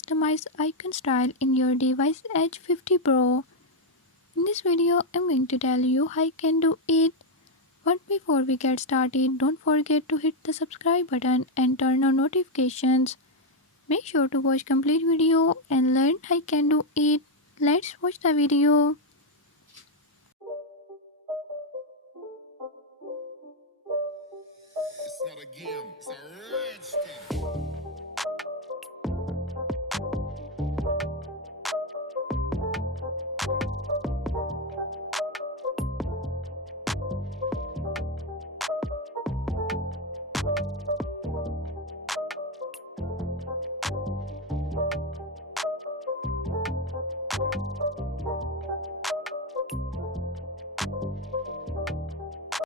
customize icon style in your device Edge 50 Pro. In this video, I'm going to tell you how you can do it. But before we get started, don't forget to hit the subscribe button and turn on notifications. Make sure to watch complete video and learn how you can do it. Let's watch the video. It's not a game, it's a rich thing.